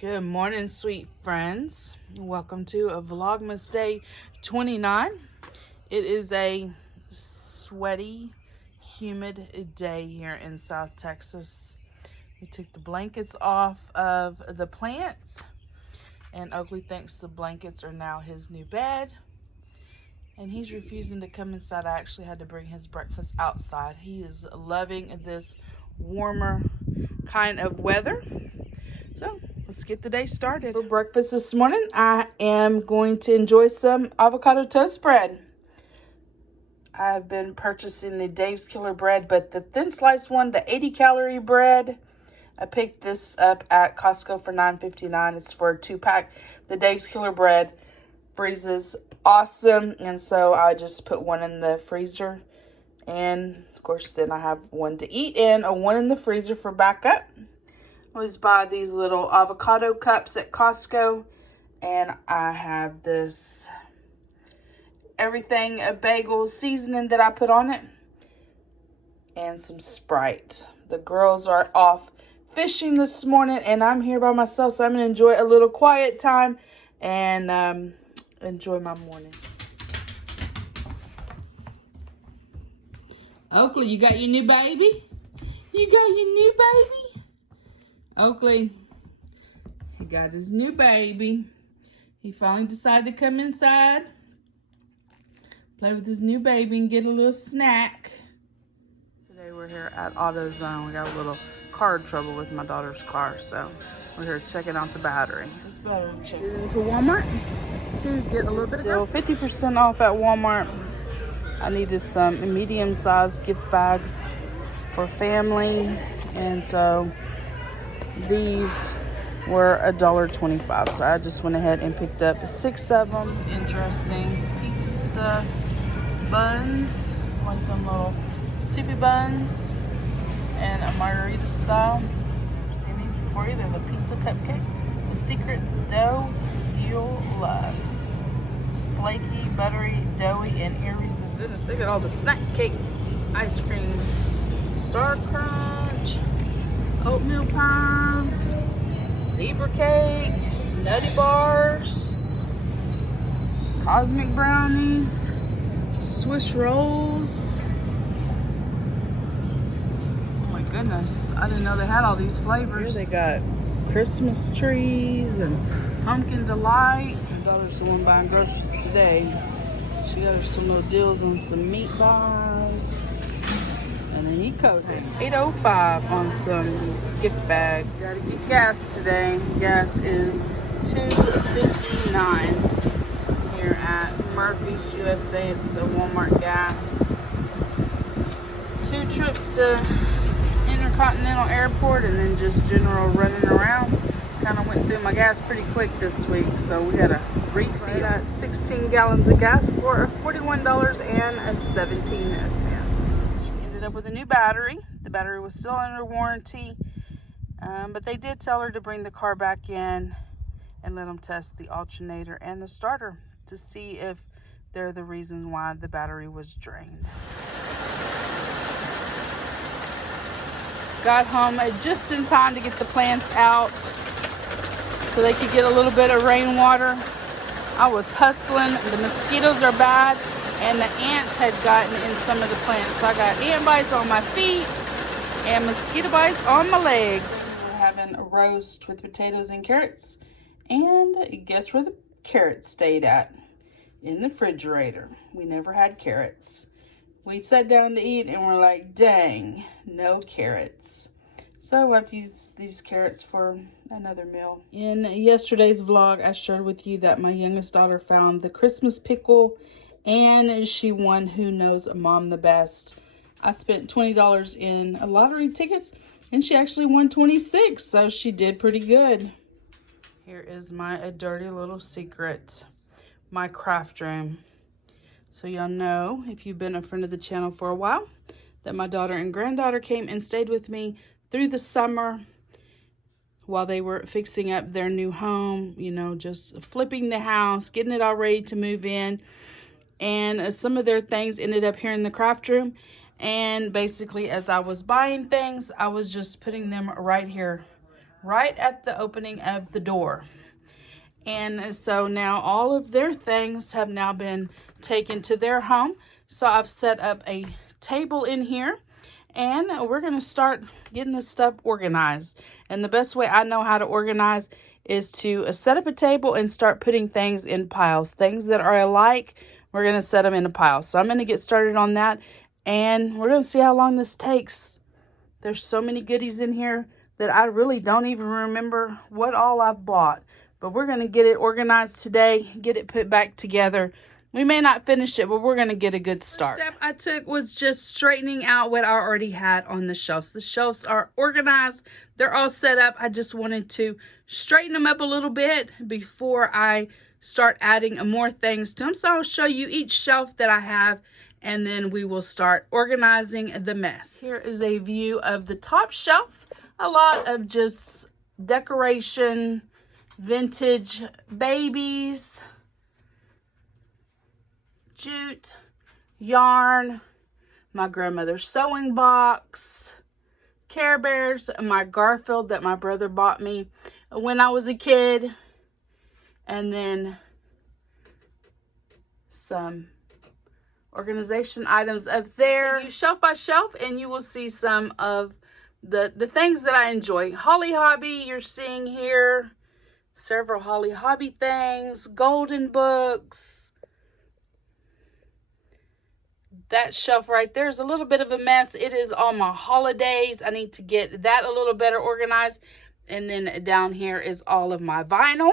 Good morning, sweet friends. Welcome to a Vlogmas day 29. It is a sweaty, humid day here in South Texas. We took the blankets off of the plants, and Oakley thinks the blankets are now his new bed. And he's refusing to come inside. I actually had to bring his breakfast outside. He is loving this warmer kind of weather. So let's get the day started. For breakfast this morning, I am going to enjoy some avocado toast bread. I've been purchasing the Dave's Killer bread, but the thin slice one, the 80-calorie bread, I picked this up at Costco for $9.59. It's for a 2-pack. The Dave's Killer bread freezes awesome, and so I just put one in the freezer. And of course, then I have one to eat and one in the freezer for backup. I always buy these little avocado cups at Costco, and I have this everything a bagel seasoning that I put on it and some Sprite. The girls are off fishing this morning and I'm here by myself, so I'm gonna enjoy a little quiet time and enjoy my morning. Oakley, you got your new baby? You got your new baby? Oakley, he got his new baby. He finally decided to come inside, play with his new baby, and get a little snack. Today we're here at AutoZone. We got a little car trouble with my daughter's car, so we're here checking out the battery. This battery check. Into Walmart to get a little bit of still 50% off at Walmart. I needed some medium-sized gift bags for family, and so these were $1.25, so I just went ahead and picked up 6 of them. Interesting pizza stuff, buns, like them little soupy buns, and a margarita style. I've seen these before. They're the pizza cupcake, the secret dough you'll love. Flaky, buttery, doughy, and irresistible. They got all the snack cake, ice cream, Star Crunch, oatmeal pie, zebra cake, nutty bars, cosmic brownies, Swiss rolls. Oh my goodness, I didn't know they had all these flavors. Here they got Christmas trees and pumpkin delight. My daughter's the one buying groceries today. She got her some little deals on some meatballs. And then he coded $8.05 on some gift bags. Gotta get gas today. Gas is $2.59 here at Murphy's USA. It's the Walmart gas. 2 trips to Intercontinental Airport and then just general running around. Kind of went through my gas pretty quick this week, so we got to refill. Got 16 gallons of gas for $41.17. Ended up with a new battery. The battery was still under warranty, but they did tell her to bring the car back in and let them test the alternator and the starter to see if they're the reason why the battery was drained. Got home just in time to get the plants out so they could get a little bit of rainwater. I was hustling. The mosquitoes are bad, and the ants had gotten in some of the plants. So I got ant bites on my feet and mosquito bites on my legs. We're having a roast with potatoes and carrots. And guess where the carrots stayed at? In the refrigerator. We never had carrots. We sat down to eat and we're like, dang, no carrots. So we'll have to use these carrots for another meal. In yesterday's vlog, I shared with you that my youngest daughter found the Christmas pickle and she won Who Knows Mom the Best. I spent $20 in lottery tickets and she actually won 26, so she did pretty good. Here is my dirty little secret, my craft room. So y'all know, if you've been a friend of the channel for a while, that my daughter and granddaughter came and stayed with me through the summer while they were fixing up their new home, you know, just flipping the house, getting it all ready to move in. And some of their things ended up here in the craft room. And basically, as I was buying things, I was just putting them right here right at the opening of the door. And so now all of their things have now been taken to their home. So I've set up a table in here, and we're going to start getting this stuff organized. And the best way I know how to organize is to set up a table and start putting things in piles. Things that are alike, we're going to set them in a pile. So I'm going to get started on that, and we're going to see how long this takes. There's so many goodies in here that I really don't even remember what all I've bought. But we're going to get it organized today, get it put back together. We may not finish it, but we're going to get a good start. First step I took was just straightening out what I already had on the shelves. The shelves are organized. They're all set up. I just wanted to straighten them up a little bit before I start adding more things to them. So I'll show you each shelf that I have, and then we will start organizing the mess. Here is a view of the top shelf. A lot of just decoration, vintage babies, jute, yarn, my grandmother's sewing box, Care Bears, my Garfield that my brother bought me when I was a kid, and then some organization items up there. Take you shelf by shelf, and you will see some of the things that I enjoy. Holly Hobby, you're seeing here. Several Holly Hobby things, golden books. That shelf right there is a little bit of a mess. It is all my holidays. I need to get that a little better organized. And then down here is all of my vinyl.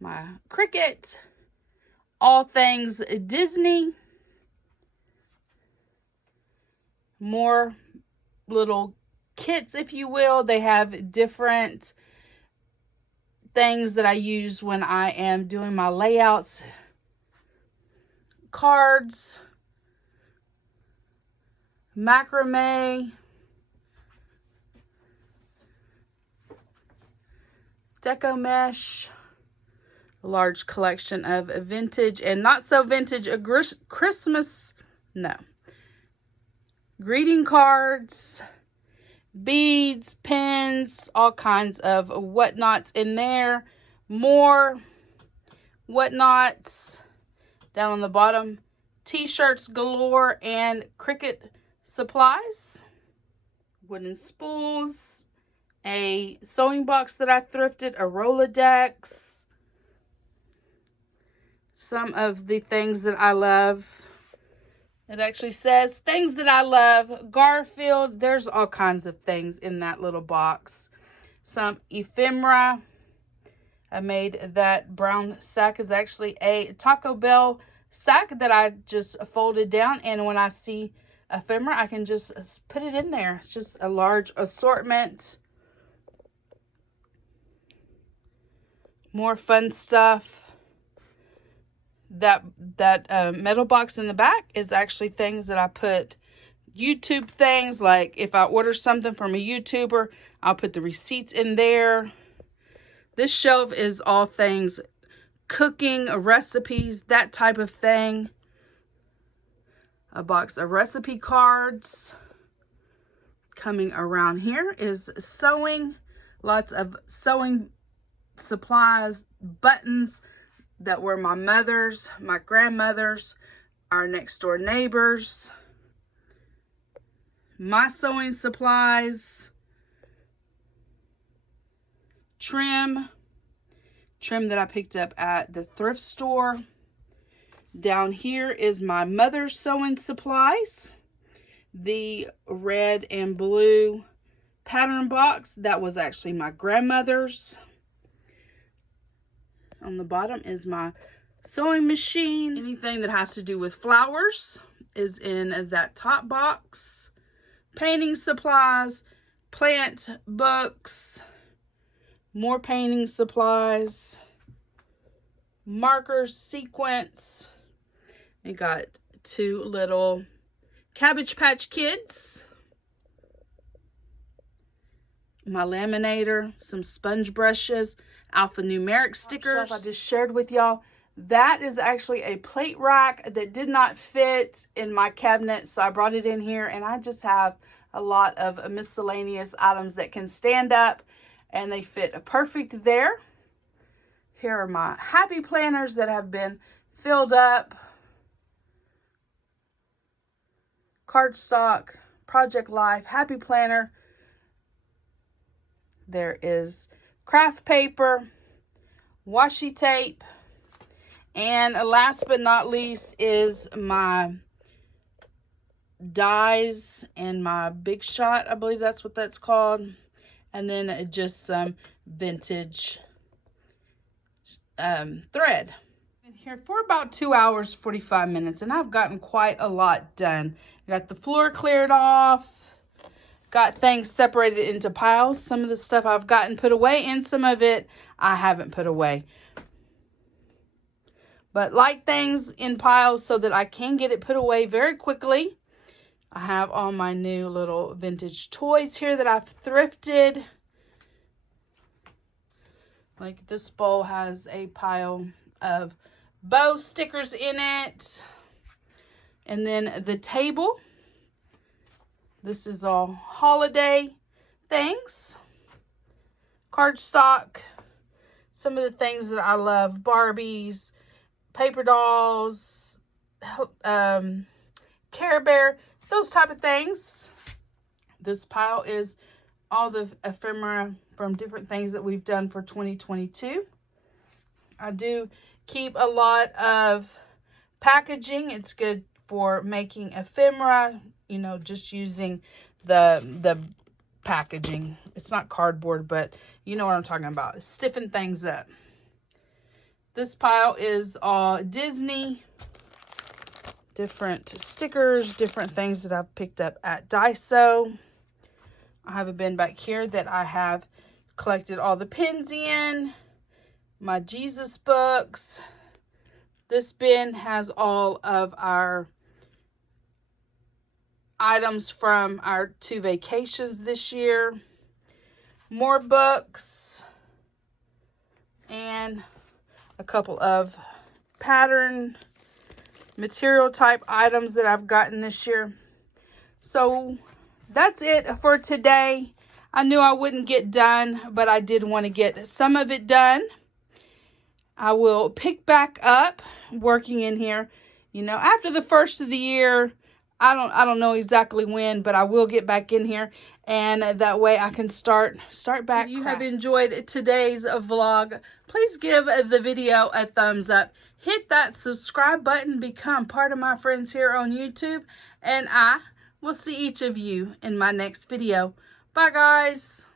My Cricut. All things Disney. More little kits, if you will. They have different things that I use when I am doing my layouts. Cards, macrame, deco mesh, a large collection of vintage and not so vintage Christmas, no, greeting cards, beads, pins, all kinds of whatnots in there. More whatnots down on the bottom. T-shirts galore and Cricut supplies. Wooden spools. A sewing box that I thrifted. A Rolodex. Some of the things that I love. It actually says things that I love. Garfield. There's all kinds of things in that little box. Some ephemera. I made that brown sack is actually a Taco Bell sack that I just folded down. And when I see ephemera, I can just put it in there. It's just a large assortment. More fun stuff. That metal box in the back is actually things that I put YouTube things. Like if I order something from a YouTuber, I'll put the receipts in there. This shelf is all things cooking, recipes, that type of thing. A box of recipe cards. Coming around here is sewing. Lots of sewing supplies, buttons that were my mother's, my grandmother's, our next door neighbors. My sewing supplies. Trim that I picked up at the thrift store. Down here is my mother's sewing supplies. The red and blue pattern box, that was actually my grandmother's. On the bottom is my sewing machine. Anything that has to do with flowers is in that top box. Painting supplies, plant books, more painting supplies, markers, sequence. I got 2 little Cabbage Patch Kids. My laminator, some sponge brushes, alphanumeric stickers. I just shared with y'all. That is actually a plate rack that did not fit in my cabinet, so I brought it in here, and I just have a lot of miscellaneous items that can stand up, and they fit perfect there. Here are my happy planners that have been filled up. Cardstock, Project Life, Happy Planner. There is craft paper, washi tape, and last but not least is my dies and my Big Shot, I believe that's what that's called. And then just some vintage thread. Been here for about 2 hours, 45 minutes, and I've gotten quite a lot done. I got the floor cleared off. Got things separated into piles. Some of the stuff I've gotten put away, and some of it I haven't put away. But like things in piles so that I can get it put away very quickly. I have all my new little vintage toys here that I've thrifted. Like this bowl has a pile of bow stickers in it. And then the table. This is all holiday things. Cardstock. Some of the things that I love. Barbies, paper dolls, Care Bear, those type of things. This pile is all the ephemera from different things that we've done for 2022. I do keep a lot of packaging. It's good for making ephemera, you know, just using the packaging. It's not cardboard, but you know what I'm talking about. Stiffen things up. This pile is all Disney. Different stickers, different things that I've picked up at Daiso. I have a bin back here that I have collected all the pins in. My Jesus books. This bin has all of our items from our 2 vacations this year. More books. And a couple of pattern material type items that I've gotten this year. So that's it for today. I knew I wouldn't get done, but I did want to get some of it done. I will pick back up working in here, you know, after the first of the year. I don't know exactly when, but I will get back in here, and that way I can start back. If you have enjoyed today's vlog, please give the video a thumbs up. Hit that subscribe button, become part of my friends here on YouTube, and I will see each of you in my next video. Bye, guys.